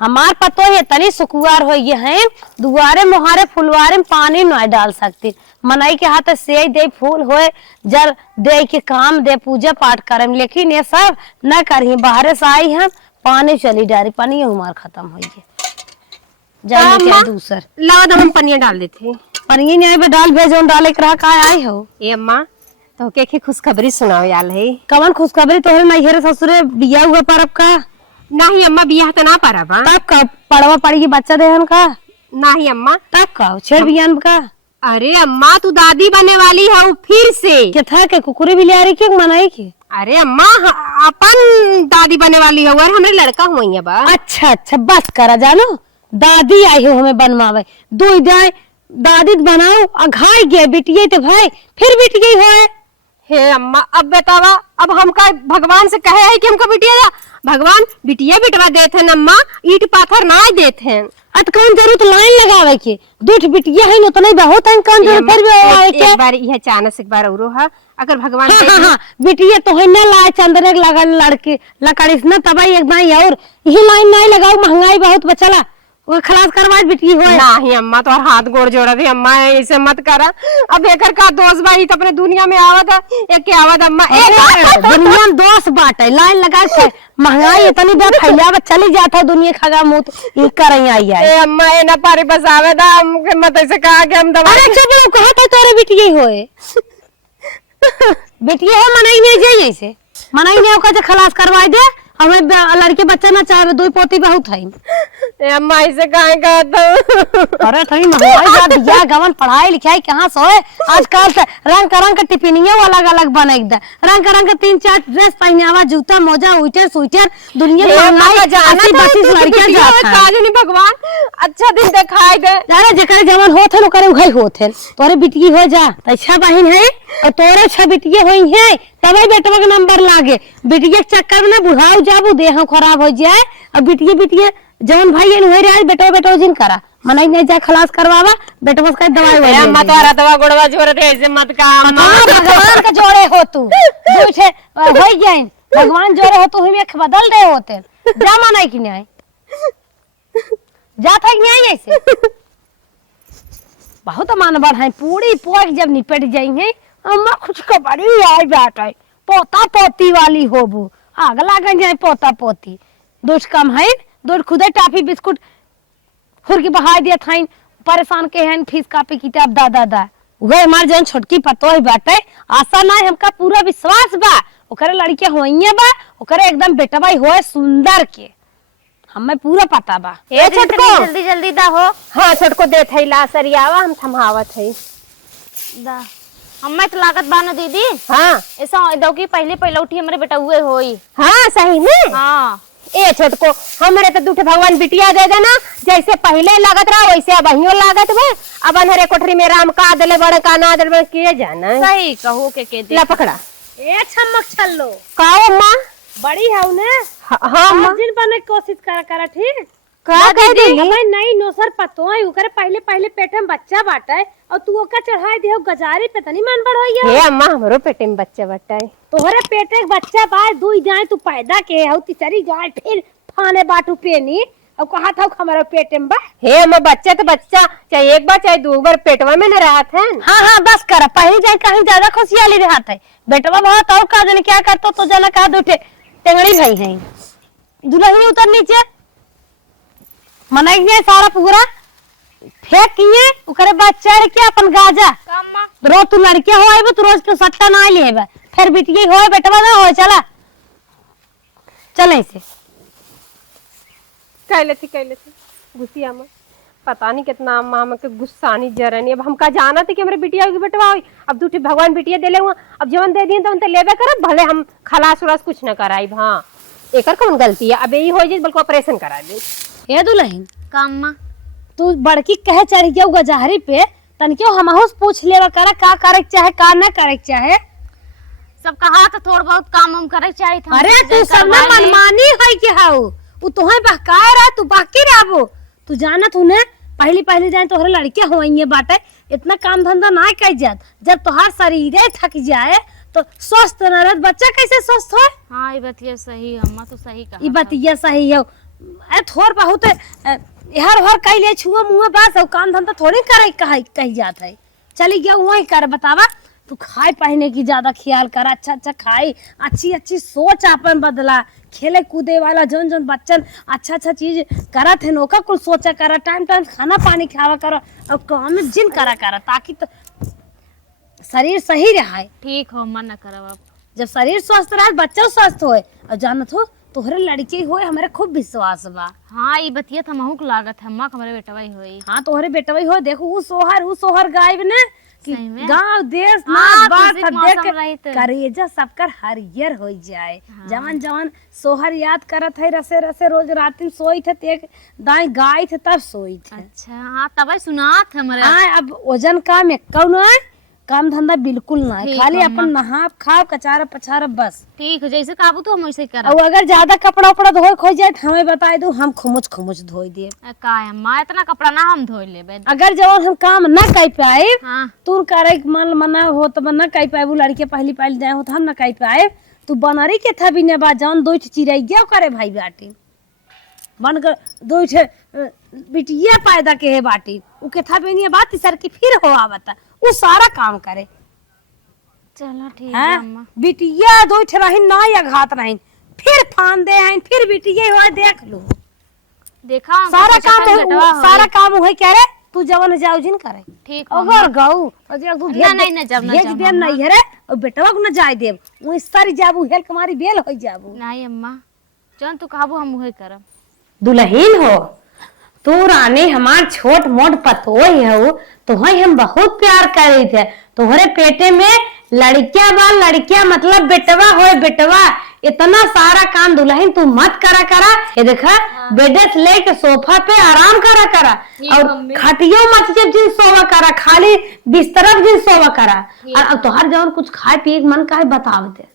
हमार पतो है तनी सुकुआर हो गए हैं, दुआरे मुहारे फुलवारे में पानी नहीं डाल सकती। मनई के हाथ से दे फूल होए जर दे के काम दे पूजा पाठ करम, लेकिन ये सब न करही। बाहर से आई हम पानी चली डारी, पानी हमार खत्म हो गए। जाइए दूसर लाओ हम पनिया डाल देते। पनिया नहीं डाल भेजो डाले के रहा का आई हो। ए अम्मा तो के खुशखबरी सुनाओ याल है। कवन खुशखबरी तोहरे नैहरे ससुरे बिया हुआ परब का? नहीं अम्मा बियाह तो ना परब। तब का पड़वा पड़ी बच्चा देहन का? नहीं अम्मा। तब का छेड़ बियान का? अरे अम्मा तू दादी बने वाली है फिर से। क्या था के कुकुरे भी ले रही मनाई की? अरे अम्मा अपन दादी बने वाली है और हमरे लड़का हुई है बा। अच्छा अच्छा बस करा जानो, दादी आई हो हमें बनवावे दो जाए दादी बनाओ अघाई गए बिटिये तो भाई फिर बिटिये हो। हे अम्मा अब बतावा, अब हमका भगवान से कहे है कि हमको बिटिया भगवान बिटिया बिटवा देते हैं अम्मा, ईट पाथर ना देते हैं। अत कौन जरूरत लाइन लगावे के? दूठ बिटिया है न तो नहीं बहुत है कौन जरूरत फिर भी आवे के? एक बार यह चानस एक बार औरो है अगर भगवान हाँ, बिटिया तो है ना लाए चंदने लगन लड़के लकड़ी ना तबाई एक दाई और यही लाइन नहीं लगाओ, महंगाई बहुत बचला वो खलास करवाए बिटिया हो। नहीं अम्मा तो हाथ गोड़ जोड़ा दे अम्मा, ऐसे मत करा। अब एकर का दोस्त भाई तो अपने दुनिया में आवत है एक के आवत अम्मा दुनिया में दोस्त बाटे लाइन लगा के महंगाई इतनी दे फैलावा चली जाता है दुनिया खगा मुंह इन करई आई है। ए अम्मा ए ना पारे बस आवे दा हमके मत ऐसे कहा कि हम दवा। अरे चुप लो कहा था तोरे बिटिया होए बिटिया हो मनाई नहीं जाई ऐसे मनाई नहीं ओका खलास करवाए दे। हमें लड़के बच्चा ना चाहे दो पोती बहुत है। ए अम्मा ऐसे काहे कहत? अरे थई महंगाई जा बिया गवन पढ़ाई लिखाई कहां से होए? आजकल से रंग के टिफिनिया अलग अलग बने दे, रंग के 3-4 ड्रेस पहनावा जूता मोजा उइटर सुइटर दुनिया में महंगाई जाना 32 लड़कियां जात काजू नहीं भगवान अच्छा दिन दिखाई दे। अरे जकर जवन होत है ओकरे उघई होत है। तोरे बिटिया हो जा त अच्छा बहिन है और तोरे अच्छा बिटिया होई है तबे बेटवा के नंबर लागे। बिटिया के चक्कर में ना बुढ़ाऊ जाबू देह खराब हो जाए। अब बिटिया जवन भाई एन होई रे बेटो जिन करा मनाई नहीं जा खलास करवावा बेटवा का दवाई वाली अम्मा तोरा दवा गोड़वा जोर दे ऐसे मत का अम्मा। भगवान के जोड़े हो तू दूठे होई जाए भगवान जोड़े हो तू हमें बदल दे होते जा मनाई की नहीं जा था नहीं ऐसे बहुत मान बढ़ाई पूरी पोक जब निपट जाएंगे अम्मा कुछ का बड़ी आई बात है पोता पोती वाली होबू आग लागन जाए पोता पोती दोष कम है दोष खुदे टाफी बिस्कुट हुर की बहाई दिया थाइन परेशान के हैं फीस कापी किताब दादा वह हमार जन छोटकी पतो है बाटे आशा ना हमका पूरा विश्वास बा ओकरे लड़के होइए बा ओकरे एकदम बेटवा होए सुंदर के हमें पूरा पता बा। ए छोटको जल्दी जल्दी दा हो। हां छोटको दे थैला सरियावा हम थमावत है दा हम्मे तो लागत बाना दीदी। हां ऐसा दो की पहले उठी हमरे बेटा हुए होई। हां सही में। हां ए छोटको हमरे तो दूठे भगवान बिटिया दे देना जैसे पहले लागत रहा वैसे अब अहियो लागत बा। अब अनहरे कोठरी में राम का दले बड़ का ना दले के जाना सही कहो के दे ला पकड़ा ए छमक छल्लो काओ मां बड़ी है उन्हें। हां मां दिन बने कोशिश करा ठीक का कह दी हमें नहीं नोसर पतो है उकरे पहले पेट में बच्चा बाटे और तू ओका चढ़ाई दे गजारी पे तनी मन बढ़ोइया। हे अम्मा हमरो पेट में बच्चा बटाई तोहरे पेटे के बच्चा बा दुई जाए तू पैदा के हौ तीसरी जाए फिर फाने बाटू पेनी और कहा था हमारे पेटे में बा। हे अम्मा बच्चा तो बच्चा चाहे एक बार चाहे दो बार पेटवा में न रहत है। हाँ बस कर पहले जाए कहीं ज्यादा खुशियाली रहत है बेटवा बहुत और का जाने क्या करतो तो जना कहा दूठे टेंगड़ी भाई है दुल्हन उतर नीचे मनाई गया सारा पूरा फेंक किए ओकरे बाद चढ़ के अपन गाजा रोज तू लड़के हो आइबो तू रोज के सट्टा ना लेबे फिर बिटिया हो बेटवा ना हो चला चले से कह लेती गुस्सिया में पता नहीं कितना अम्मा हमके गुस्सानी जरनी। अब हमका जाना थी कि हमारे बिटिया की बेटवा होई अब दूठी भगवान बिटिया देले हुआ अब जवन दे दिए तो उनते लेबे करब भले हम खलास उलास कुछ न कराई। हां एकर कौन गलती है अब यही हो जाए बल्कि ऑपरेशन करा दे। ए दुल्हन काम्मा तू बड़की कहे चढ़ गया गजाहरी पे तन क्यों हमहुस पूछ लेवा करा का करे चाहे का ना करे चाहे सब कहा तो थोड़ा बहुत काम करे चाहिए था। अरे तू सब ना मनमानी है के हाउ उ तोहे बहकाए रहा तू बाकी रहबो तू जानत हूं पहली जाए तोहरे लड़के होइए बाटे इतना काम धंधा ना कर जात जब तोहार शरीर थक जाए तो स्वस्थ न रहत बच्चा कैसे स्वस्थ हो। हां ये बतिया सही अम्मा तो सही कहा। ई बतिया सही है अरे थोर बहुत हर हर कई ले छुआ मुआ बस और काम धंधा थोड़ी करे कही जात है। चली गया वही कर बतावा। तू खाए पहने की ज्यादा ख्याल कर, अच्छा अच्छा खाई, अच्छी अच्छी सोच अपन बदला, खेले कूदे वाला जोन जोन बच्चन अच्छा अच्छा चीज करत है नोका कुल सोचा करा, टाइम टाइम खाना पानी खावा करो और काम में जिन करा ताकि तो शरीर सही रहे। ठीक हो, मन न करब अब। जब शरीर स्वस्थ रहे बच्चा स्वस्थ होए। और जानत हो तोहरे लड़की होए हमारे खूब विश्वास बा। हाँ ये बतिया तो महूक लागत है, अम्मा हमारे बेटवा ही होई। हाँ तोहरे बेटवा हो देखो ऊ सोहर गायब ने कि सही में? गांव देश हाँ, ना बात खुशी के मौसम रही देख तो। करेजा सबकर हरियर हो जाए। जवन जवन सोहर याद करत है रसे रसे रोज रात में सोई थे ते दाई गाय थे तब सोई थे। अच्छा हाँ तब सुनात है हमारे। हाँ अब वजन काम कौन है, काम धंधा बिल्कुल ना है, ठीक खाली है, अपन नहा खाओ कचारा पछारा बस। ठीक है, जैसे काबू तो हम वैसे ही करब। और अगर ज्यादा कपड़ा उपड़ा धोए खो जाए तो हमें बताए दो, हम खुमुच धोई दे। का है अम्मा, इतना कपड़ा ना हम धोई लेबे। अगर जब हम काम न कर पाए हाँ तू करे मन मना हो तो न कर पाए, वो लड़के पहली पहली जाए हो तो हम न कर पाए। तू बनरी के था भी ने बा जान दो चिड़ैया करे भाई बाटी बन कर दो बिटिया पैदा के है बाटी उ के था भी बात सर की फिर हो आवता वो सारा काम करे। चलो ठीक है हैं अम्मा। बिटिया दो रही ना या घात रही फिर फान दे हैं फिर बिटिया हुआ देख लो देखा हम सारा कैसे काम अपन बेटवा होई। सारा काम है क्या रे तू जवन जाओ जिन करे। ठीक हो अगर गाऊ अजय तू ना, नहीं, ना जब, ना भेज जब, दे नहीं है रे और बेटवा को न जाय दे वो इस सारी जाबू हेल कुमारी बेल हो जाबू। नहीं अम्मा, जौन तू कहबो हम वही करब। दुल्हन हो तू रानी हमार छोट मोट पतोही हो तुहई हम बहुत प्यार करे थे। तोहरे पेटे में लड़किया बा, लड़किया मतलब बेटवा हो बेटवा। इतना सारा काम दुल्हन तू मत करा ये देखा बेड से लेके सोफा पे आराम करा और खटियो मत जब जिन सोवा करा, खाली बिस्तर जिन सोवा करा। और तोहर जवन कुछ खाए पिए मन का बताव दे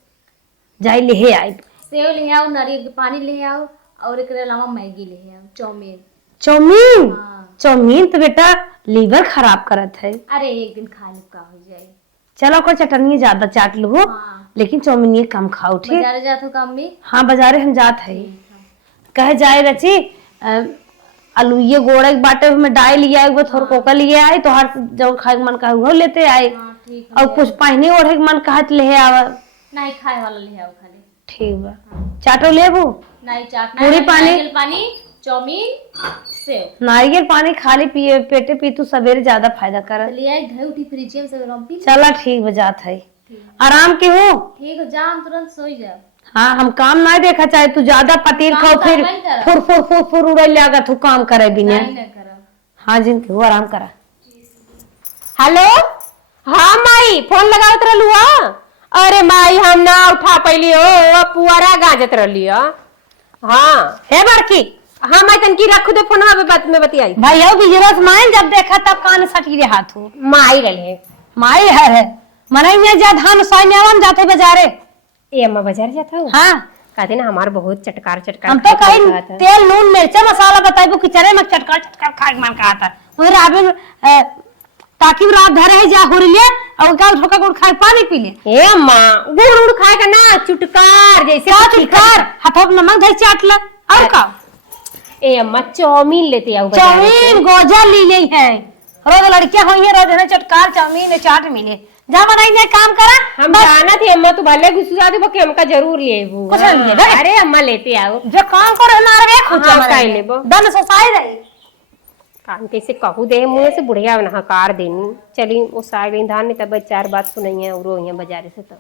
जाई ले आई। सेव ले आओ, नारियल के पानी ले आओ और एकरे अलावा मैगी ले आओ, चाउमीन। चाउमीन हाँ। चाउमीन तो बेटा लीवर खराब करत है। अरे एक दिन खा लो का हो जाए। चलो कोई चटनी ज्यादा चाट लो हाँ। लेकिन चाउमीन ये कम खाओ ठीक। बाजारे जात हो काम में? हाँ बाजारे हम जात है कहे जाए रची आलू ये गोड़ा के बाटे में डाई लिया है वो थोड़ा कोका लिए आए तो हर जो खाए मन का वो लेते आए। हाँ ठीक और कुछ पहने ओढ़े के मन कहत ले आवा। नहीं खाए वाला ले आओ खाली। ठीक बा चाटो लेबू नहीं चाट पूरी पानी? नारियल पानी, चाउमीन, सेव। नारियल पानी खाली पिए पेटे पी तू सवेरे ज्यादा फायदा कर। ले आई धई उठी फ्रिज में से रम पी। चला ठीक बजात है आराम के हो। ठीक है जा, हम तुरंत सोई जाओ। हाँ हम काम ना देखा चाहे तू ज्यादा पतीर काम खाओ फिर करवाई करब। फुर उड़े लगा तू काम करे बिना। नहीं ना करब। हाँ जिनके वो आराम करा। हेलो हाँ माई फोन लगावत रहलू। अरे माई हम ना उठा पैली हो पुअरा गाजत रहली। हाँ हे बड़की हाँ माई तनकी रखू दे फोन बात में बतियाई। भाई हो बिजनेस माइन जब देखा तब कान सटी रे हाथ हो माई रहे माई है मनाई में जा धान सोने आवन जाते बाजारे। ए अम्मा बाजार जाता हूँ। हाँ कहते ना हमार बहुत चटकार हम तो कहीं तेल नून मिर्चा मसाला बताइबो कि चरे में चटकार खाए मन का आता उधर आबे ताकि रात धरे है जा हो लिए और का ठोका गुड़ खाए पानी पी ले। ए अम्मा गुड़ उड़ खाए का ना चुटकार जैसे का चुटकार हाथों में नमक धर चाट ले और का। ए अम्मा चाउमीन लेते आओ चाउमीन गोजा ली ले है रोज लड़कियां होई है रोज ना चटकार चाउमीन चाट मिले जा बनाई ने काम करा। हम जाना थे अम्मा तू भले गुस्सा दे बके हमका जरूर लेबू। कुछ नहीं लेबे। अरे अम्मा लेते आओ जो काम करे मारवे खुद हाँ, काहे लेबो? दन सोसाई रही काम कैसे कहू दे मुंह से बुढ़िया नहकार देनी। चली वो साइड धान नहीं तब चार बात सुनई है उरो यहाँ बाजारे से। तो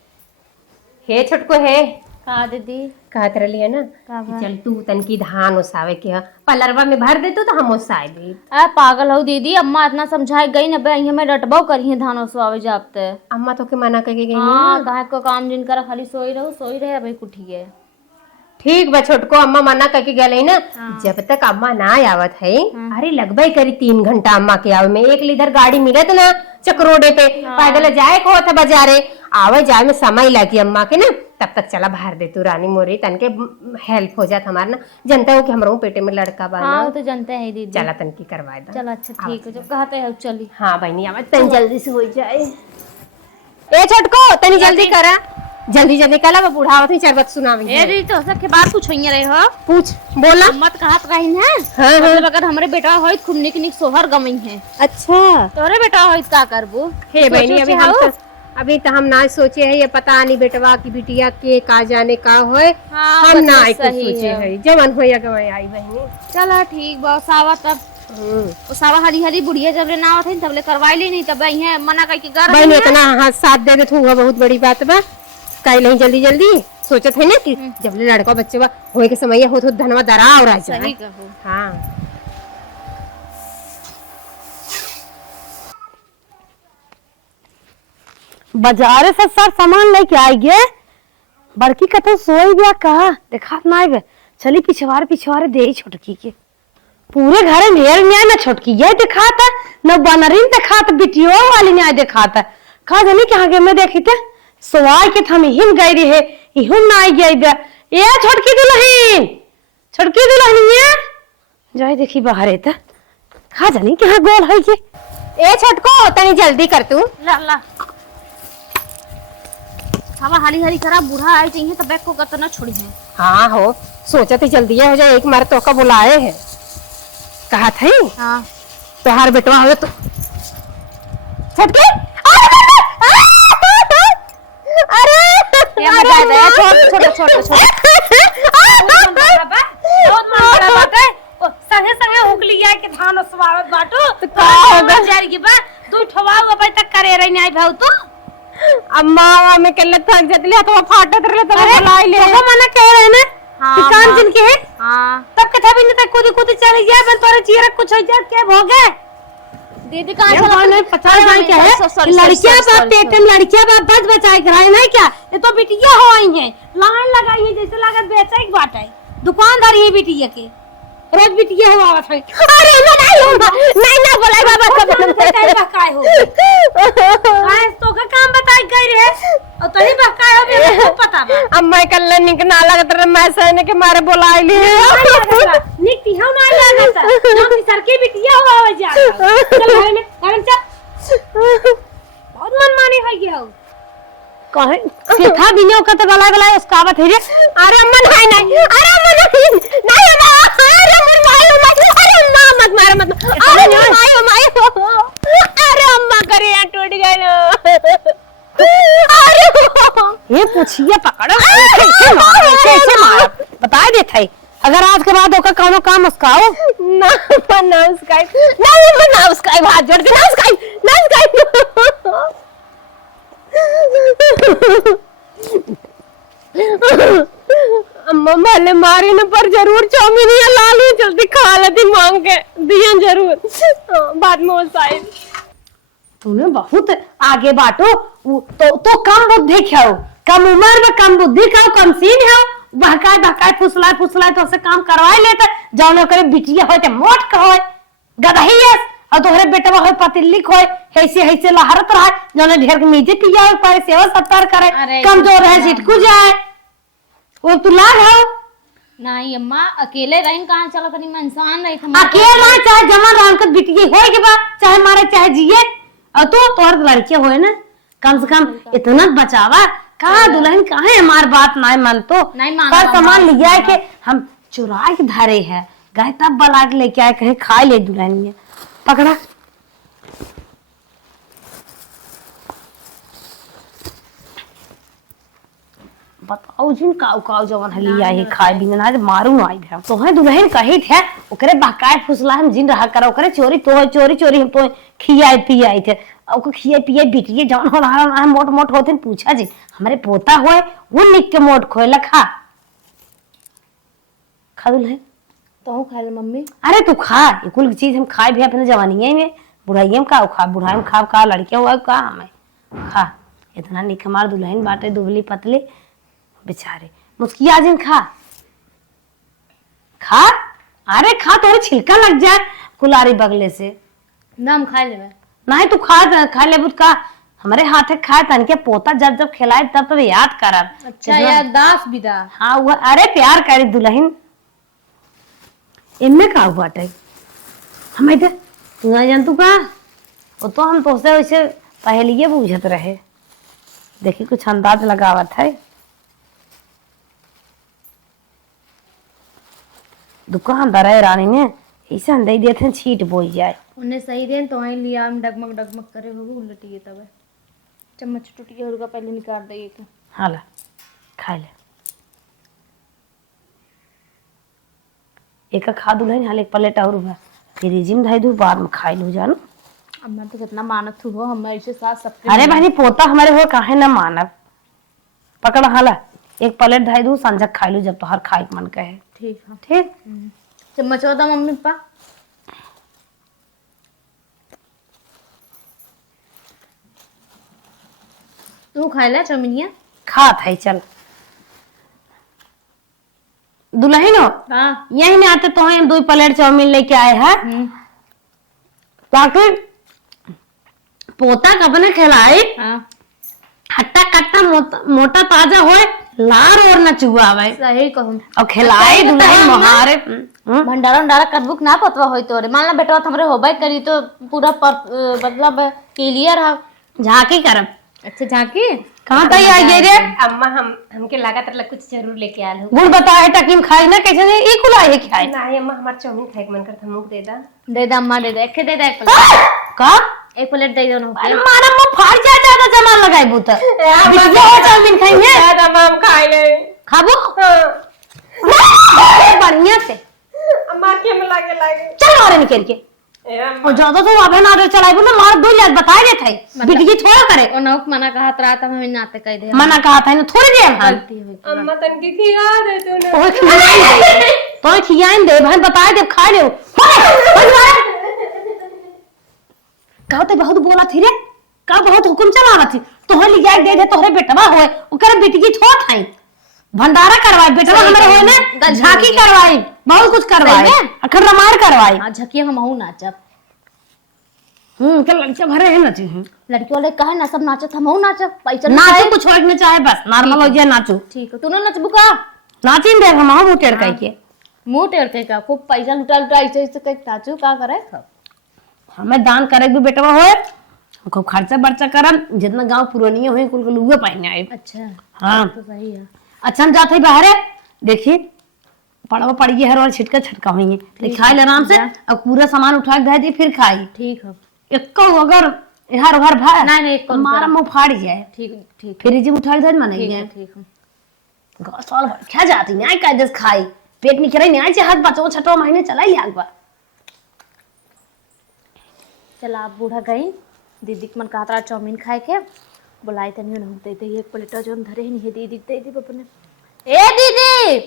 हे छोटको है का दीदी कहत रही है ना कि चल तू तनकी धान ओसावे के पलरवा में भर दे तो हम ओसाए दे। अरे पागल हो दीदी, अम्मा इतना समझाए गई ना बे हमें रटबो करिए धान सुआवे जाते। अम्मा तो के मना करके गई हाँ गाय को काम जिन कर खाली सोई रहे भाई कुठिए। ठीक बा छोटको अम्मा मना करके गए ना। जब तक अम्मा ना आवत है अरे लगभग करी 3 घंटा अम्मा के आवे में। एक लीडर गाड़ी मिलत ना चक्रोडे पे पैदल जाए को था बाजारे आवे जाए में समय लगी अम्मा के ना। तब तक चला बाहर दे तू रानी मोरी तन के हेल्प हो जात हमार ना। जनता हो कि हमरो पेटे में लड़का बा हाँ वो तो जानते हैं दीदी। चला तनकी करवा दे। चलो अच्छा ठीक है जब कहते हैं चली। हाँ बहनी आवाज तनी जल्दी से हो जाए। ए छोटको तनी जल्दी करा। जल्दी जल्दी कला मैं बुढ़ावत ही चरबत सुनावी ए दी तो सबके बात कुछ होइए रहे हो पूछ बोला मत कहत रही है हाँ, मतलब अगर हमरे बेटा होइत खूब निक निक सोहर गमई है अच्छा तोरे बेटा होइत का करबू हे बहनी अभी तो हम ना सोचे है ये पता नहीं बेटवा की बिटिया के का जाने का होए हाँ, हम ना बता सही सोचे है। है जवन होया गवाई आई बहनी चलो ठीक बा सावा तब ओ सावा हरी हरी बुढ़िया जब ले ना आवत है तब ले करवाई ली नहीं तब है मना कह के कर बहनी इतना हाथ साथ दे देत हुआ बहुत बड़ी बात बा काई नहीं जल्दी जल्दी सोचत है ना कि जब ले लड़का बच्चे बा होए के समय हो तो धनवा दरा और आ जाए सही कहू हाँ बाजारे से सब सामान लेके आई गे बड़की कतो सोई गया कहा देखा ना आए चली पिछवारे दे छोटकी के पूरे घरे ढेर न्याय ना छोटकी ये दिखाता न बनरीन दिखाता बिटियो वाली न्याय दिखाता कहा जानी कहाँ गे मैं देखी थे सोवाई के हम हिम गई रही है हिम ना आई गई बे ये छोटकी दुल्हन ये जाए देखी बाहर है था कहा जानी कहाँ गोल है ये ए छोटको तनी जल्दी कर तू ला ला सावा हरी हरी करा बूढ़ा आई चाहिए तब बैग को कत ना छोड़ी है हाँ हो सोचते जल्दी हो जाए एक मार तो का बुलाए है कहा थे हां तोहार बेटवा हो तो छटके अरे ये बता दे छोटा छोटा बहुत मार बात है ओ संगे संगे उगली आए के धान स्वागत बाटो का होगा जारी के बा तू ठवाओ अब तक करे रही नहीं भाऊ तू अम्मा में कल्ले थक जतले तो फाटत रहे तो बुलाई ले तो मना कह रहे ना हाँ, किसान जिनके है हां तब कथा भी नहीं तक कूदी चली जाए बन तोरे चीरा कुछ हो जाए क्या भोगे दीदी कहां ये कौन है 50 साल क्या है लड़कियां बाप पेट में लड़कियां बाप बच बचाए कराए नहीं क्या ये तो बिटिया हो आई है लाइन लगाई है जैसे लागत बेचे एक बात है दुकानदार ये बिटिया के रोज बिटिया हो आवत है अरे नहीं ना बोलाई बाबा काय हो काय तो का काम बताई गई रे और तनी बकाय हो मेरे को पता बा अम्मा कल्ले निक ना लगत रहे मैं सहने के मारे बुलाई ले निकती हम ना लागत ना की सर के बिटिया हो आवे जा चल घर में चल बहुत मनमानी हो गया हो कहे सीधा बिनो का तो गला उसका आवत है रे अरे अम्मा नहीं अरे अम्मा नहीं अम्मा अरे अम्मा मत मार मत अरे अम्मा करे यहाँ टूट गए ना अरे ये पूछिए पकड़ो कैसे मारा बता दे थे अगर आज के बाद ओका कोनो काम उसकाओ ना उसका हाथ जोड़ के ना उसका अम्मा भले मारे न पर जरूर चाउमीन या लालू जल्दी खा लेती मांग के दिया जरूर बाद में वो शायद तूने बहुत आगे बाटो तो कम बुद्धि खाओ कम उम्र में कम बुद्धि खाओ कम सीन है बहकाए फुसलाए तो से काम करवाए लेते जौन करे बिटिया होते मोट कहो गदही है और तोहरे बेटवा होय पतिल्ली खोय ऐसे लहरत रहा जौन ढेर के मीजे पिया हो पर सेवा सत्कार करे कमजोर रहे सिटकू जाए वो तू लाग हो नहीं अम्मा अकेले रहीन कहां चलो तनी मैं इंसान रही थम अकेला चाहे जवान राम के बिटिया होय के बा चाहे मारे चाहे जिए और तो तोहर लड़के होय ना कम से कम इतना बचावा कहा दुल्हन कहा हमार बात नहीं मन तो पर सामान लिया के हम चुरा के धरे है गए तब बला के लेके आए कहे खा ले दुल्हन में पकड़ा बताओ जिन काऊ जवन हलिया ही खाए बिना ना मारू आई भे तो है दुल्हन कही थे ओकरे बहकाए फुसला हम जिन रहा करा ओकरे चोरी हम तो खियाए पियाए थे ओको खियाए पियाए बिटिए जवन हो रहा ना मोट होते पूछा जी हमारे पोता होए वो निक के मोट खोए लखा खा दुल्हन तो खा ले मम्मी अरे तू खा ये कुल चीज हम खाए भी अपने जवानी में बुढ़ाइये में का खा बुढ़ाई में खा का लड़कियां हुआ का हमें खा इतना निक हमार दुल्हन बाटे दुबली पतली बेचारे मुस्किया जिन खा अरे खा तोरे छिलका लग जाए कुलारी बगले से ना हम खा लेबे नहीं तू खा ले बुत का हमारे हाथे खाए तन के पोता जब खिलाए तब तो याद करब अच्छा यार दास विदा हाँ वो अरे प्यार करी दुल्हन इनमें का हुआ टाइम हम इधर तू ना जान तू का वो तो हम तो से वैसे पहले ये पूछत रहे देखी कुछ अंदाज लगावत है। दुकानदार है रानी ने ऐसा दे दिए थे छीट बोई जाए। उन्हें सही देन तो आई लिया हम डगमग डगमग करे होगे उलटी तब चम्मच टूट गया और पहले निकाल दे तो हाला खा ले एक खा दूल्हे हाल एक प्लेट और बा फिर जिम धाई दू बाद में खाई लू जानू। अब मैं तो कितना मानत हूँ हम ऐसे साथ सबके अरे बहनी पोता हमारे हो काहे ना मानब। पकड़ हाला एक प्लेट धाई दू संजक खाई लू जब तो हर खाई मन कहे। ठीक है ठीक चम्मच होता मम्मी पापा तू खा ले चौमिनिया खात है चल दुल्हन हो हाँ यही में आते तो हम 2 प्लेट चाउमीन लेके आए हैं ताकि पोता कब ने खिलाए हाँ हट्टा कट्टा मोटा ताजा होए लार और न चुआवे सही कहूँ और खिलाए दुल्हन मोहारे भंडारा भंडारा करबुक ना पतवा होई तोरे मान ला बेटा हमरे होबे करी तो पूरा मतलब क्लियर है झाकी करब। अच्छा झांकी कहाँ तई आई गई रे अम्मा हमके लागत रहा कुछ जरूर लेके आल हो। गुड़ बताए टकीम खाई ना कैसे नहीं ई कुलाई है खाई नहीं अम्मा हमार चाउमीन खाए के मन करता मुंह दे दा। दे दा अम्मा दे दे एक दे दे एक प्लेट का एक प्लेट दे दो ना अरे मारा मुंह फाड़ जा ज्यादा जमान लगाई बूत बिटिया हो चाउमीन खाएंगे अम्मा हम खाए ले खाबो बढ़िया से अम्मा के में लागे चल मारे निकल के और ज्यादा तो अबे ना रे चलाइबो ना मार 2 लाख बताए देत है बिटिया थोड़ा करे और नौक मना कहा रहा था हमें नाते कह दे मना कहा था ना थोड़ी देर हां गलती हुई अम्मा तन के खिया दे तूने तो खियाइन दे भाई बताए दे खा ले कहते बहुत बोला थी रे का बहुत हुकुम चलावा थी तोहर लिया दे दे तोहरे बेटवा होए ओकर बेटी छोड़ खाई भंडारा करवाए बेटवा हमारे होए ना झांकी करवाई बहुत कुछ करवाए अखर रमार करवाई हां झकिया हम हूं नाचब के लड़के भरे है नाची लड़की वाले कहे ना सब नाचत हम हूं नाचब पैसा नाचो कुछ छोड़ के चाहे बस नॉर्मल हो जाए नाचो ठीक है तूने नचबू का नाचिन दे हम मुंह टेढ़ कह के मुंह टेढ़ के का खूब पैसा लुटा लुटा ऐसे ऐसे कह नाचू का करे हमें दान करे भी बेटवा होए खूब खर्चा बर्चा करम जितना गांव पुरानी होए कुल लुए पहने आए। अच्छा हां तो सही है अच्छा हम जाते बाहर देखिए पड़वा पड़ गई हर और छिटका छटका होंगे तो खाई ले आराम से और पूरा सामान उठा के दे दी फिर खाई ठीक है एक अगर हर हर भाई नहीं नहीं एक हमारा मुंह फाड़ जाए ठीक ठीक फिर जी उठा के दे माने ठीक गए है ठीक है गौ साल भर क्या जाती नहीं का दस खाई पेट में करे नहीं हाथ बचो छटो महीने चला ही आगवा चल आप बूढ़ा गई दीदी के मन कहा था चाउमीन खाए के बुलाई तनी न दे दे एक प्लेट जो धरे नहीं दीदी दे दी अपने ए दीदी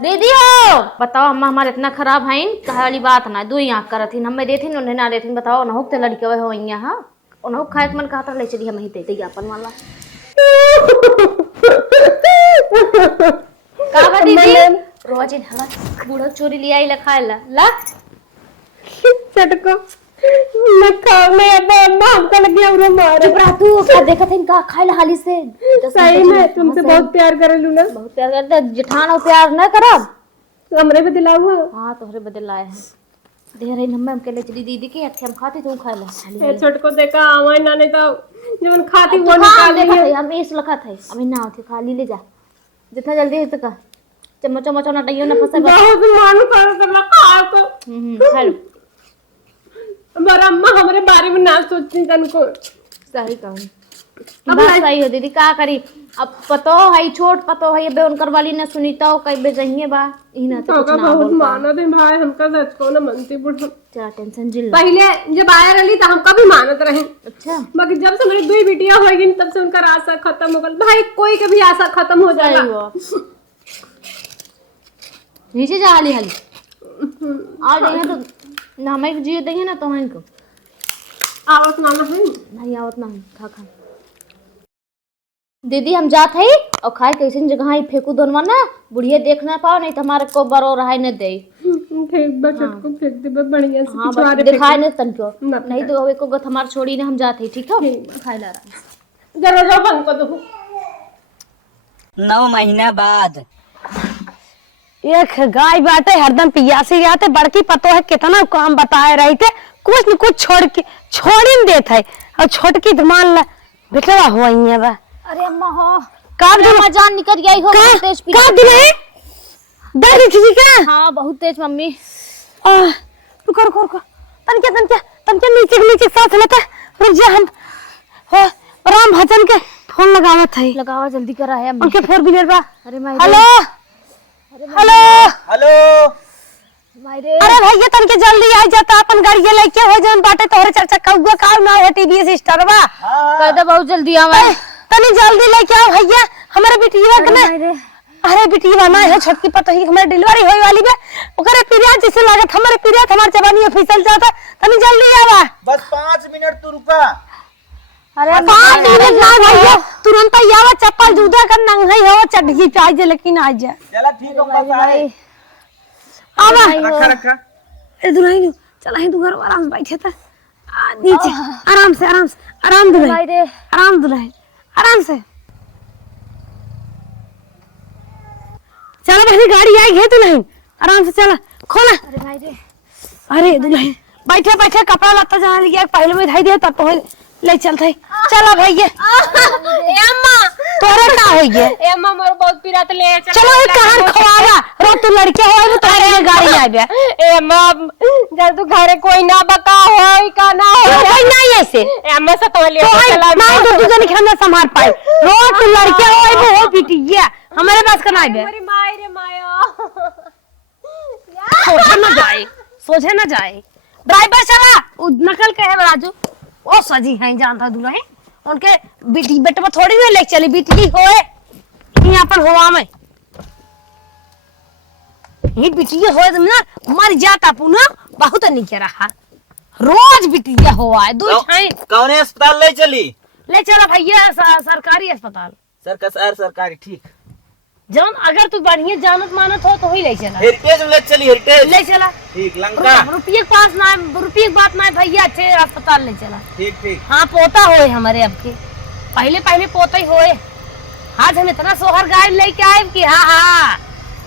दीदी हो बताओ अम्मा हमारे इतना खराब है कहा वाली बात ना 2 आंख करत थी हमें देथी उन्हें ना देथी बताओ ना होते लड़के हो यहाँ उन्हों खाए के मन कहा था ले चली हम ही दे दी अपन वाला का दीदी रोज इन हला बूढ़ा चोरी लिया ही लखा ला चटको मैं खाने अम्मा हमको लग गया उन्हें मार चुप रह तू क्या देखत है इनका खाए हाली से सही में तुमसे बहुत प्यार करे लू ना बहुत प्यार करते जेठान और प्यार न करब हमरे पे दिला हुआ हां तोहरे बदल आए हैं दे रही नम्मे हमके ले चली दीदी के अखे हम खाती तू खा ले ए छोटको देखा आवे ना नहीं तो जवन खाती वो खा निकाल देखा लिए थे हम इस लखा थे अभी ना होती खा ली ले जा जितना जल्दी हो सका चम्मच चम्मच ना डइयो ना फसे बहुत मन कर खा को खा लो हमारा अम्मा हमारे बारे में ना सोचती तनको सही कहूं अब सही हो दीदी का करी अब पतो है छोट पतो है बे उनकर वाली ने सुनीता हो कई बे जइए बा ई ना तो कुछ ना बहुत माना दे भाई हमका सच को ना मनती बुढ़ा चला टेंशन जिल पहले जब आया रही तो हमका भी मानत रहे अच्छा मगर जब से मेरी 2 बिटिया होगी तब से उनका आशा खत्म हो गई भाई कोई कभी आशा खत्म हो सही जाएगा हो नीचे जा हाली हाली आ रही है तो ना हमें जिए देंगे ना तो इनको आवत नाना है नहीं आवत ना खा खा दीदी हम जात है और खाए कैसे जगह ही फेंकू दोनवा ना बुढ़िया देख ना पाओ नहीं तो हमारे को बरो रहा नहीं दे ठीक बस को फेंक दे बढ़िया से हाँ पिछवाड़े बस दिखाए नहीं तन को ना नहीं तो एको गत हमार छोड़ी ने हम जाते ही ठीक है खाए ला रहा दरवाजा बंद कर दो 9 महीना बाद एक गाय बाटे हरदम पियासी रहते बड़की पतो है कितना काम बताए रही थे कुछ न कुछ छोड़ ही देते है और छोटकी धमान बेटवा हुआ बा अरे अम्मा हो काब दे अम्मा जान निकल गई हो बहुत तेज पी काब दे दर्द थी क्या? हाँ बहुत तेज मम्मी। रुको रुको रुको तन क्या नीचे सांस लेता रुक जा हम हो राम भजन के फोन लगावत है लगाओ जल्दी करा है अम्मी। उनके 4 व्हीलर बा। अरे माय हेलो हेलो हेलो मायरे अरे भैया तन के जल्दी आ जाता अपन गाड़ी लेके हो जन बाटे तोहरे चर्चा कौआ का ना है टीवीएस स्टार बा कह दे बहुत जल्दी आवे। तनी जल्दी लेके आओ भैया हमारे बिटिया के ना। मायरे अरे बिटिया ना है छोटकी पतोही हमारे डिलीवरी होई वाली बे ओकरे पीरिया जैसे लागत हमारे पीरिया हमार जवानी फिसल जाता तनी जल्दी आवा। बस 5 मिनट तू रुका। अरे 5 मिनट ना भैया तुरंत आवा चप्पल जूता कर नंगई हो चढ़ी चाहिए लेकिन आ जा चला ठीक है बस आ रहे। आवा रखा रखा ए दुल्हन चला ही तू घर आराम से बैठे था नीचे आराम से आराम दुल्हन मायरे आराम दुल्हन आराम से चलो बहनी गाड़ी आई है दुल्हन आराम से चला खोला। अरे मायरे अरे दुल्हन बैठे बैठे कपड़ा लत्ता जहाँ लिया पहले में धाई दे तब तो ले चलते चला भैया ए अम्मा तोरे का हो गया ए अम्मा मोर बहुत पीड़त ले चलो एक कहां खवावा रो तू लड़के हो तो तारे गाड़ी आ गया ए अम्मा जब तू घरे कोई ना बका होई का ना हो कोई नहीं ऐसे ए अम्मा से तो ले तो चला नहीं तो तू जन खाना संभाल पाए रो तू लड़के हो वो पिटिया हमारे पास का नहीं बे मेरी माई रे माया सोचे ना जाए ड्राइवर चला नकल के है राजू ओ सजी है जानता दुल्हन उनके बेटी बेटवा थोड़ी ना ले चली बिटली होए यहाँ पर हुआ में ये बिटिया होए तुम ना मर जाता पुनः बहुत नहीं के रहा रोज बिटिया हुआ है दो छाई कौन अस्पताल ले चली? ले चला भैया सरकारी अस्पताल सरकारी ठीक। जौन अगर तू बढ़िया जानत मानत हो तो ही ले चला हेरिटेज में ले चली हेरिटेज ले चला ठीक लंका रुपये के पास ना रुपये की बात ना भैया अच्छे अस्पताल ले चला ठीक ठीक। हाँ पोता होए हमारे अब के पहले पोता ही होए आज हम इतना सोहर गाय लेके आए कि हाँ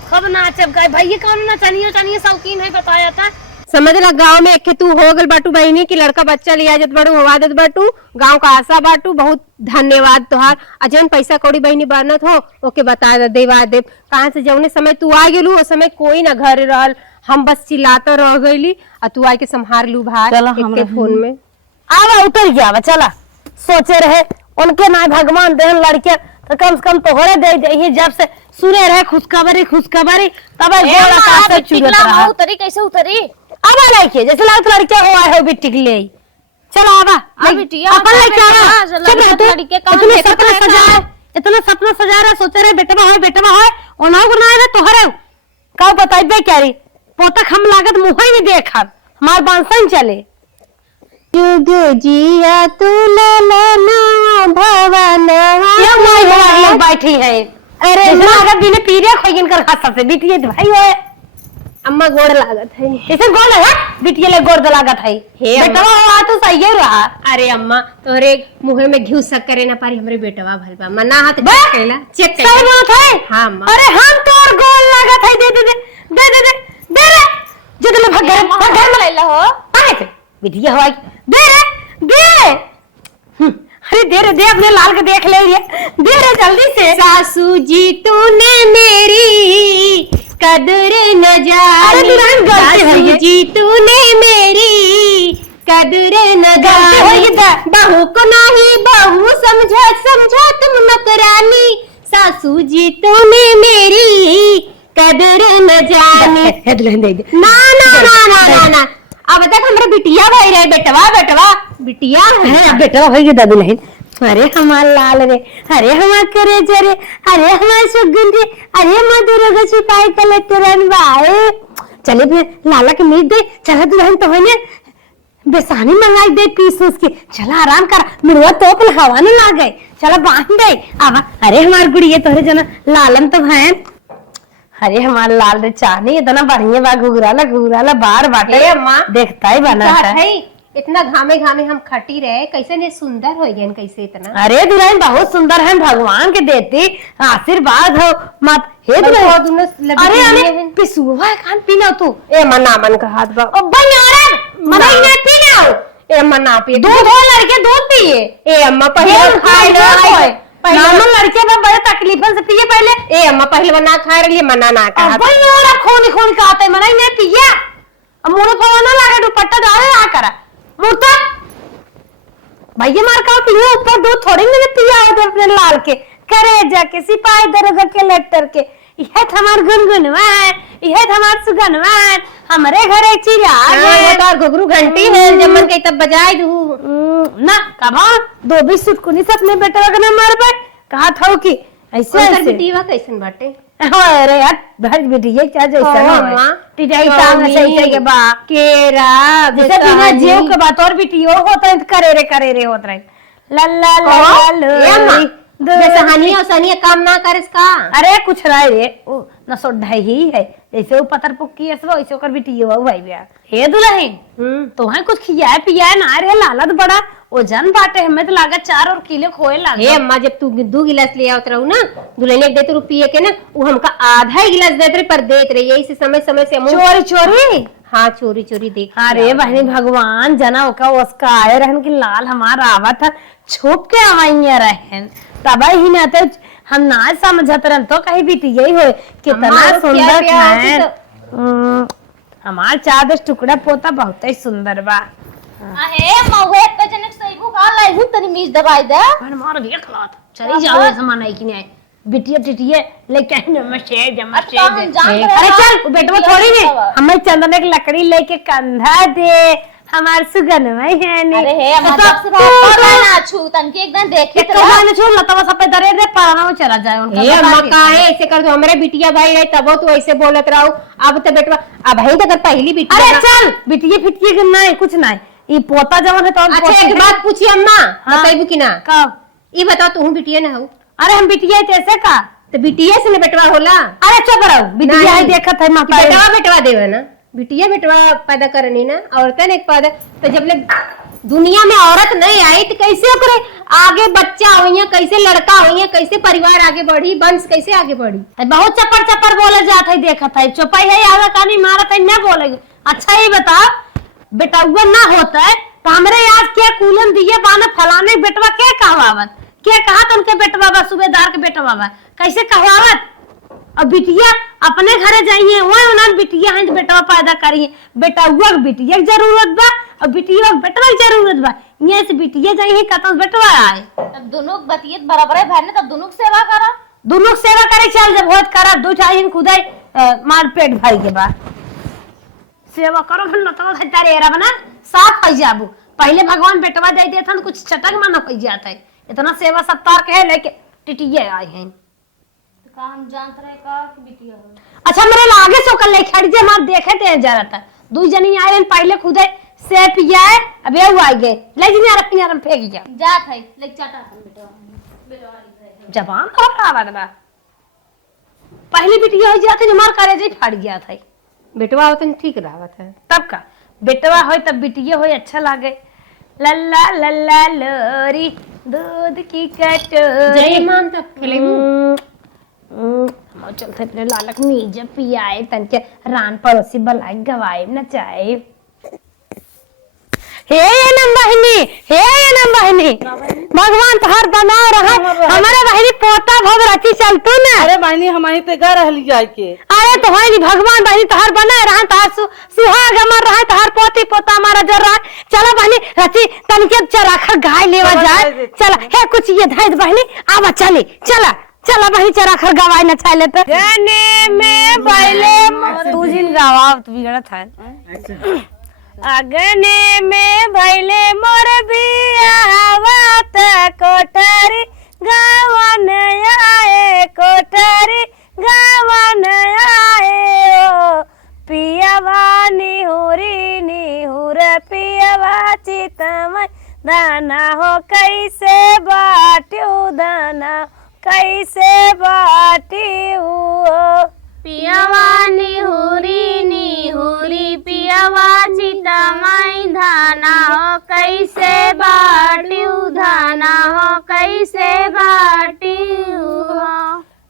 खब नाचब गाय भैया कौन ना चनियो शौकीन है बताया था समझ ला गांव में एक तू हो गल बाटू बहनी की लड़का बच्चा लिया जत बाटू हवा देत बाटू गांव का आशा बाटू बहुत धन्यवाद तोहार अजन पैसा कौड़ी बहनी बनत हो ओके बता देवा दे कहां से जौने समय तू आ गेलू उस समय कोई ना घर रहल हम बस चिल्लाते रह गईली और तू आके संभार लू भाई के फोन में आवा उतर गया वा चला सोचे रहे उनके ना भगवान देहन लड़के तो कम से कम तोहरे दे दे जब से सुने रहे खुशखबरी तब गोला का से चुरत रहा उतरी कैसे उतरी आवा लेके जैसे लागत लड़के हुआ है बिट्टी के लिए चलो आवा बिटिया अपन लेके आवा चल लड़के इतना सपना सजा रहा सोचे रहे बेटवा है ओना को ना है तोहरे का बताइबे क्या रे पोता हम लागत मुंह ही नहीं देखा हमार बांसन चले जुग जिया तू ललना भवनवा ये माई हमार लोग बैठी है अरे लागत बिना पीरे खोगिन कर खासा से बिटिया भाई है अम्मा गोड़ लागत है कैसे गोल है बिटिया ले गोड़ लागत है बेटवा हुआ तो सही है रहा अरे अम्मा तोरे मुहे में घी शक्कर ना पारी हमरे बेटवा भलबा मना हाथ चेक सही बात है हाँ अम्मा अरे हम तो और गोल लागत है दे रे जितने भग घर में ले लो आए थे बिटिया हुआ दे अरे दे अपने लाल के देख ले दे रे जल्दी से सासू जी तूने मेरी कदर न जानी सासू जी तूने मेरी कदर न जानी बहू को नहीं बहू समझा तुम नौकरानी सासू जी तूने मेरी कदर न जानी ना अब तक हमारा बिटिया भाई रहे बेटवा बिटिया है बेटवा होगी दादू नहीं अरे हमार लाल रे अरे हमार करे जरे अरे हमार सुगुन रे अरे मधुर को छुपाई कले तुरन बाए चले फिर लाला के मीट दे चला दुल्हन तो है बेसानी मंगाई दे पीस उसकी चला आराम कर मुड़वा तो अपन हवा न ला गए चला बांध दे आवा अरे हमार गुड़िया तोरे जना लालन तो है अरे हमार लाल रे चानी इतना बढ़िया बा घुघराला बार बाटे अम्मा देखता ही बना है इतना घामे हम खटी रहे कैसे ने सुंदर हो गए कैसे इतना अरे दुल्हन बहुत सुंदर है भगवान के देती आशीर्वाद हो मत हे दुल्हन अरे पिसुआ खान पीना तू ए मना मन का हाथ बा ओ बन्यारा मना ने पीना ए मना पिए दूध हो लड़के दूध पिए ए अम्मा पहले खाए नॉर्मल लड़के में बड़े तकलीफन से पिए पहले। ए अम्मा पहले बना खा रही मना ना कहा अब भाई ओरा खून खून कहते मना ही नहीं पिया। अब मुंह पर ना लगे दुपट्टा डाले आ करा मुर्ता भैया मार का पिए ऊपर दूध थोड़ी मैंने पिया है अपने लाल के करे जाके सिपाही दरोगा के लेटर के यह हमार गुनगुनवा है यह हमार सुगनवा है हमारे घरे चिराग है तो घुघरू घंटी है जब मन के तब बजाए दू ना कबा दो भी सुटकुनी सच में बेटा का ना मार पे कहा था कि ऐसे ऐसे बेटीवा कैसन बाटे अरे यार भर बेटी ये क्या जैसा हाँ, है टिटाई टांग सही के बा केरा जैसे बिना जेव के बात और बेटी हो होता है करे रे होत रहे लल्ला लल्ला जैसे हनिया और सनिया काम ना करे इसका अरे कुछ रहा रे ओ न सो ढाई ही है जैसे वो पतर पुक्की है सब वैसे ओकर बेटी हो भाई बिया हे दुल्हन तो है कुछ खिया पिया ना रे लालत बड़ा वजन बाटे हमें तो लागत 4 और किलो खोए लाग हे अम्मा जब तू 2 गिलास ले आवत रहू ना दुल्हन एक देते रुपये के ना वो हमका आधा ही गिलास देते पर देत रही यही से समय से हम चोरी चोरी हाँ चोरी चोरी देख अरे बहनी भगवान जना ओका उसका आए रहन की लाल हमारा आवा था छुप के आवाइया रहन तब ही ना तो हम ना समझत रहन तो कहीं भी यही हो कितना सुंदर है हमार 4-10 टुकड़ा पोता बहुत ही सुंदर बा अहे मौहे तो जनक सही को का लाइहु तनी मीज दबाई दे पर मार भी खलात चली जाओ ऐसा माना है कि नहीं बिटिया टिटिया लेके नमस्ते नमस्ते अरे चल बेटवा थोड़ी नहीं हमें चंदन एक लकड़ी लेके कंधा दे हमार सुगन में है नहीं अरे हे हम से बात ना छू तन के एकदम देखे तो मैंने छोड़ लता सब पे दरे दे पाना चला जाए उनका ये अम्मा का है ऐसे कर दो हमारे बिटिया भाई रहे तब तो ऐसे बोलत रहो अब तो बेटवा अब है तो पहली बिटिया अरे चल बिटिया फिटिया नहीं कुछ नहीं ये पोता जवन है तो अच्छा एक बात पूछी अम्मा बताइबू कि ना कब ये बताओ तू बिटिया ना हो अरे हम बिटिया कैसे का तो बिटिया से ना बेटवा होला अरे चुप रहो बिटिया ही देखत है माता बेटवा बेटवा देवे ना बिटिया बेटवा पैदा करनी ना औरतन एक पैदा तो जब ले दुनिया में औरत नहीं आई तो कैसे करे आगे बच्चा हुई कैसे लड़का हुई कैसे परिवार आगे बढ़ी वंश कैसे आगे बढ़ी बहुत चपर चपर बोले जात है देखत है चुपाई है आवे कानी मारत है ना बोलेगे अच्छा ही बता बेटा हुआ ना होता है तो हमरे याद क्या कूलन दिए बाना फलाने बेटवा के कहवावत के कहा तो उनके बेटवा बा सूबेदार के बेटवा बा कैसे कहवावत और बिटिया अपने घरे जाइए वही उन्हें बिटिया है बेटवा पैदा करिए बेटा हुआ बिटिया की जरूरत बा और बिटिया बेटवा की जरूरत बा यहाँ से बिटिया जाइए कतन बेटवा आए तब दोनों बतियत बराबर है भाई ने तब दोनों की सेवा करा दोनों सेवा करे चल जब बहुत करा दो ठाई खुदाई मार पेट भाई के बाद सेवा करो फिर लतवा तारे एरा बना साफ हो जाबू पहले भगवान बेटवा दे देता तो कुछ चटक माना हो जाता है इतना सेवा सत्कार के है लेके टिटिया आए हैं का हम जानत रहे का कि बिटिया हो अच्छा मेरे लागे सो कल ले खड़ जे मार देखे ते जरा था दो जनी आए हैं पहले खुदे से पिया है अब ये आ गए ले जी यार अपनी आराम फेंक जा जात है लेक चाटा अपन बेटा जबान तो खराब बा पहली बिटिया हो जाती जो मार करे जे फट गया था बेटवा होता ठीक रहा था तब का बेटवा हो तब बिटिया हो अच्छा लागे लल्ला लल्ला लोरी दूध की कटोरी जय मान तक खेले हम चलते अपने लालक नीचे पियाए तन के रान पड़ोसी बलाई गवाए नचाए हे ये नम बहिनी भगवान तोहर बना रहा हमारे बहिनी पोता भग रची चलतू ना अरे बहनी हमारी ते घर रहली जाए के अरे तो है नहीं भगवान बहनी तोहर बना रहा तोहर सुहाग अमर रहा तोहर पोती पोता हमारा जर रहा चलो बहनी रची तनके चराखर गाय लेवा जाए चला हे कुछ ये धाय बहनी आवा चले चला चला बहनी चराखर गवाए न चाले तो जाने में पहले तू जिन गवा तू बिगड़त है अगने में भैले मोर बियावत कोठरी गावन आए कोठरी गावन आए ओ पियवा निहुर पियवा चितमय दाना हो कैसे बाट्यू दाना कैसे बाट्यू पियवा निहुरी पियवा चितमय धाना हो कैसे बाट्यू धाना हो कैसे बाट्यू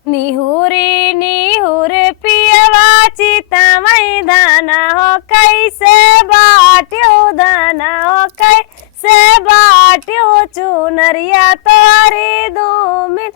निहुरी निहुर पियवा चितमय दाना हो कैसे बाट्यू दाना हो कैसे बाट्यू चुनरिया तोरी धूमिल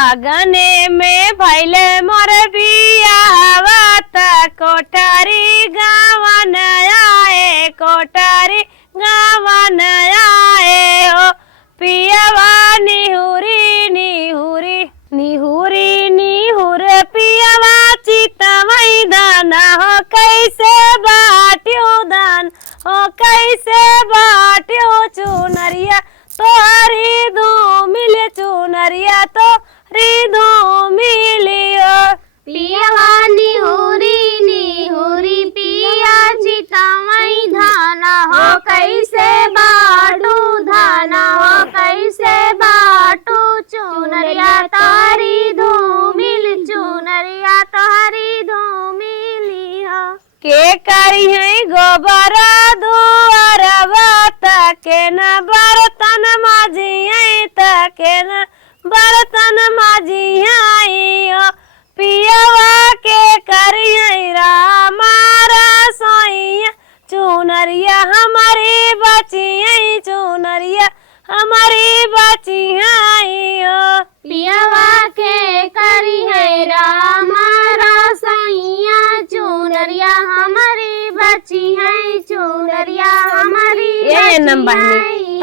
अगने में भैले मोर बियावा त कोठारी गावन आए कोठारी गावन आए हो पियावा निहुरी निहुरी निहुरी निहुर पियावा चितवई दाना हो कैसे बाट्यो दान हो कैसे बाट्यो चुनरिया तोहरी दो मिले चुनरिया तो रिधो मिलियो पियावा निहुरी पिया चितवई धाना हो कैसे बाटू धाना हो कैसे बाटू चुनरिया तारी धूमिल चुनरिया तारी धूमिली हो के करी है गोबर दुआरवा तके न बर्तन माजिए तके न बर्तन माजिया पियावा के करिए रामारा सोइया चुनरिया हमारी बचिए चुनरिया हमारी बचिया पियावा के करी है रामारा सैया चुनरिया हमारी बची है चुनरिया हमारी ये नंबर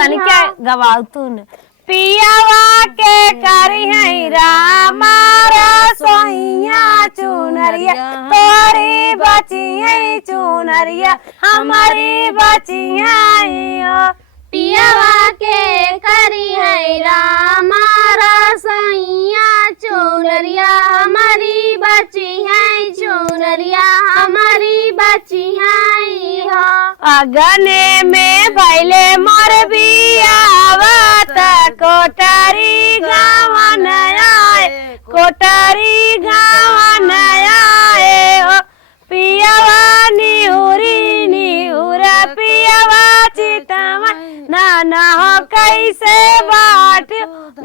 तनी क्या गवाऊ तू न पियावा के करी है रामारा सोइया चुनरिया तोरी बचिए चुनरिया हमारी बचिया पियावा के करी है रामारा सैया चुनरिया हमारी बची है चुनरिया हमारी बची है अगने में भैले मोर बियावा त कोठारी गावन आए कोठारी गावन आए हो पियावा निहुरी निहुर पियावा चितवा दाना हो कैसे बाट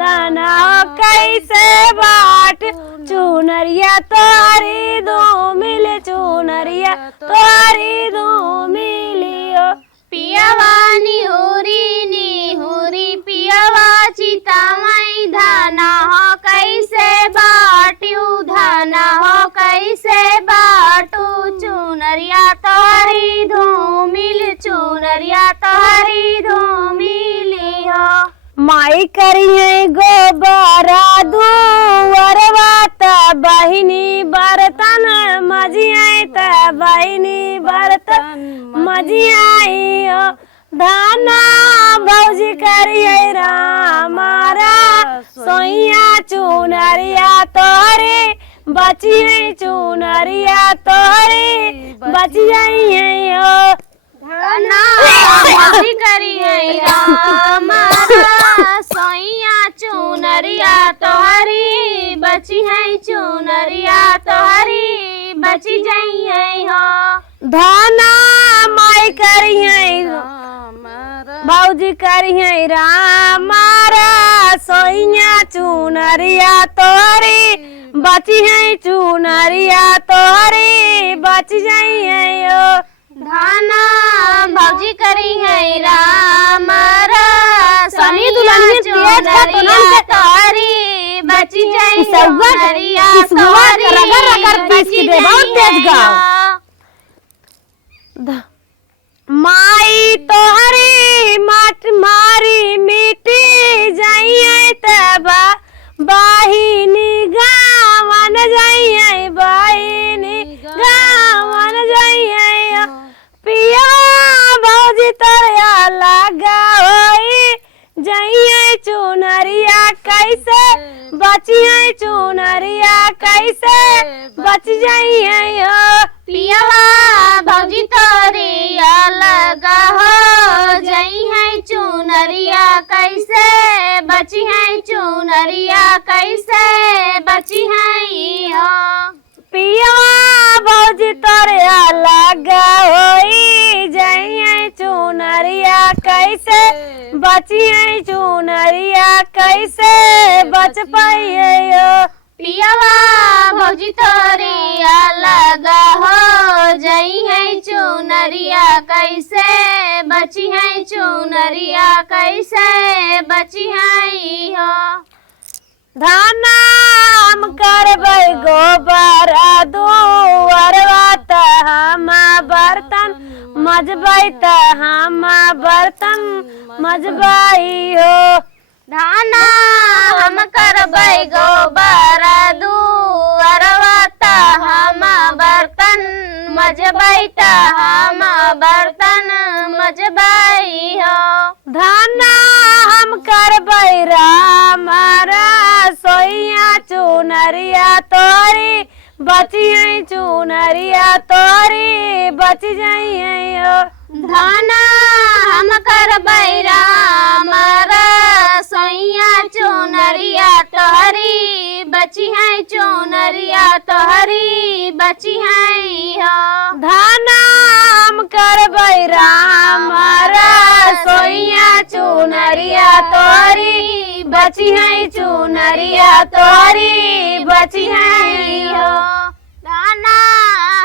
दाना हो कैसे बाट चुनरिया तोहरी दो मिल चुनरिया तोहरी दो मिलियो पियावा निहुरी पियावा चितवई धाना हो कैसे बाटू धाना हो कैसे बाटू चुनरिया तोहरी धूमिल चुनरिया तोहरी धूमिली हो माई करिए गोबरा दुअरवा त बहिनी बर्तन मजियाई त बहिनी बर्तन मजियाई हो धाना भौजी करिए रामारा सोइया चुनरिया तोहरे बचिए चुनरिया तोहरे बचिए हो धाना भौजी करिए रामारा सोइया चुनरिया तोहरी बची है चुनरिया तोहरी बची जाइए हो धाना माई करिए भौजी करिए रामारा सोइया चुनरिया तोहरी बची है चुनरिया तोहरी बच जाइए हो धाना भौजी करी है रामारा सनी दुल्हन तेज का तो नाम से तारी बची जाए चुनरिया तोहरी रगर पीस के दे बहुत तेज गाओ माई तोहरी माट मारी मिटी जाइए तबा बाहिनी गावन जाइए बाहिनी गावन जाइए पिया भौजी तरया लगा होई जाइए चुनरिया कैसे बचिए चुनरिया कैसे बच जाइए पियावा भौजी तोरिया लगा हो जई है चुनरिया कैसे बची है चुनरिया कैसे बची है हो पिया भौजी तोरिया लगा होई जाइए चुनरिया कैसे बचिए चुनरिया कैसे बच पाइए पियावा भौजी तोरिया लगा हो जई है चुनरिया कैसे बची है चुनरिया कैसे बची है हो धाना गोबर दुअरवा त हम बर्तन मजबाई त हम बर्तन मजबाई हो। धाना हम करबै गोबर दुअरवा त हम बर्तन मजबै त हम बर्तन मजबै हो। धाना हम करबै राम रसोइया चुनरिया तोरी बचियै चुनरिया तोरी बच जाइए हो। धाना हम करबै राम रसोइया चुनरिया तोहरी बची है चुनरिया तोहरी बची है हो। धाना हम करबै राम रसोइया चुनरिया तोरी बची है चुनरिया तोरी बची है हो। धाना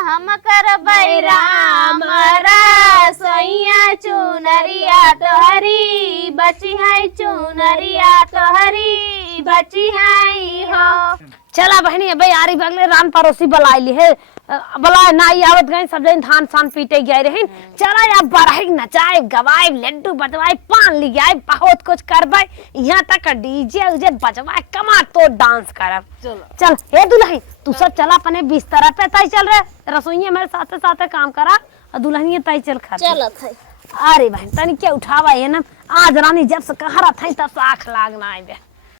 हम करबै राम रसोइया चुनरिया तोहरी बची है चुनरिया तोहरी बची है हो। चला बहनी भाई आरी बगले रान पड़ोसी बुलाई ली है बुलाए ना आवत गए सब जन धान सान पीटे गए रहे। चला या बढ़ाई नचाए गवाए लड्डू बजवाए पान ले आए बहुत कुछ करवाए यहाँ तक डीजे उजे बजवाए कमा तो डांस करब। चल हे दुल्हन तू सब चला अपने बिस्तर पे तय चल रहे रसोइया मेरे साथ साथ काम करा और दुल्हनिया तय चल खा चलत है। अरे बहन तनी क्या उठावा है ना आज रानी जब से कहा रहा था तब से आँख लागना है।